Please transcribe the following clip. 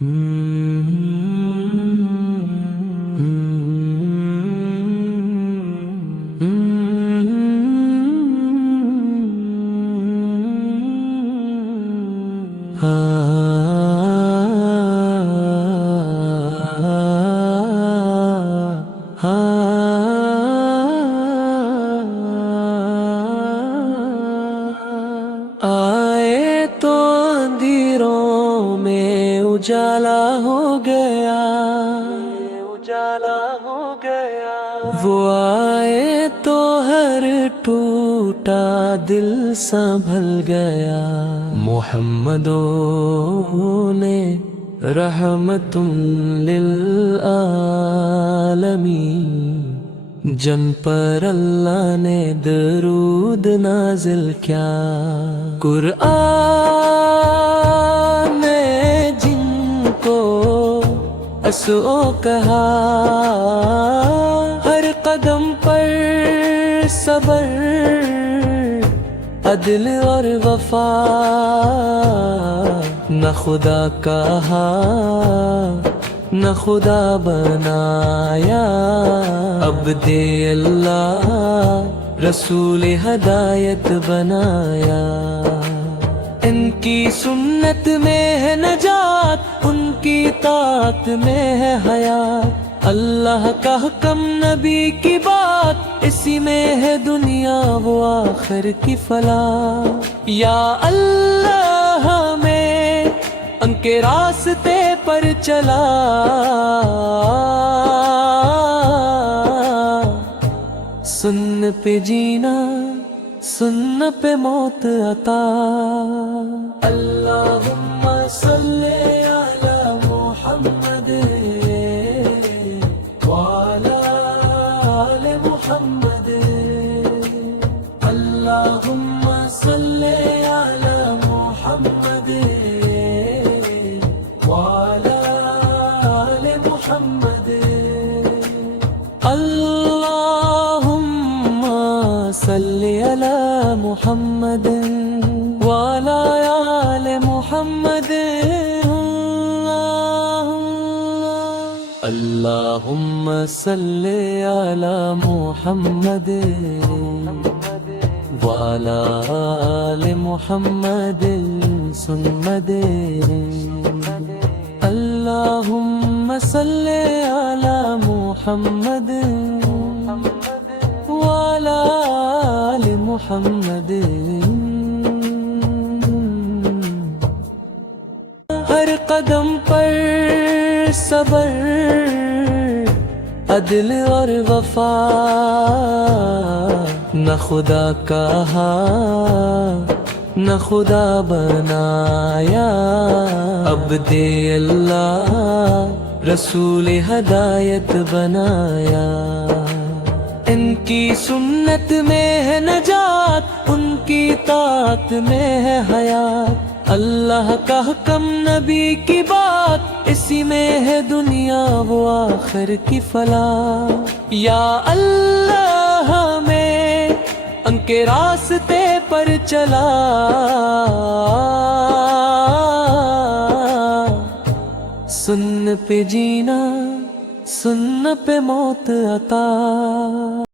آئے تو اندھیروں میں اجالا ہو گیا، اجالا ہو گیا۔ وہ آئے تو ہر ٹوٹا دل سنبھل گیا۔ محمدوں نے رحمت للعالمین، جن پر اللہ نے درود نازل کیا۔ قرآن نے جن کو اسو کہا، ہر قدم پر صبر، عدل اور وفا، نہ خدا کہا نہ خدا بنایا، عبد اللہ رسول ہدایت بنایا۔ ان کی سنت میں ہے نجات، ان کی طاعت میں ہے حیات، اللہ کا حکم نبی کی بات، اسی میں ہے دنیا و آخر کی فلاح۔ یا اللہ ہمیں ان کے راستے پر چلا، سن پہ جینا سن پہ موت عطا۔ اللہم صلی علی محمد وعلی آل محمد۔ اللہم صلی علی محمد وعلی آل محمد۔ اللہم صلی علی محمد وعلی آل محمد۔ اللہم صلی علی محمد وعلی آل محمد سنمد۔ اللہم صلی علی محمد وعلی آل محمد۔ ہر قدم پر صبر، عدل اور وفا، نہ خدا کہا نہ خدا بنایا، عبد اللہ رسول ہدایت بنایا۔ ان کی سنت میں ہے نجات، ان کی طاعت میں ہے حیات، اللہ کا حکم نبی کی بات، اسی میں ہے دنیا و آخر کی فلاح۔ یا اللہ ہمیں ان کے راستے پر چلا، سن پہ جینا سن پہ موت عطا۔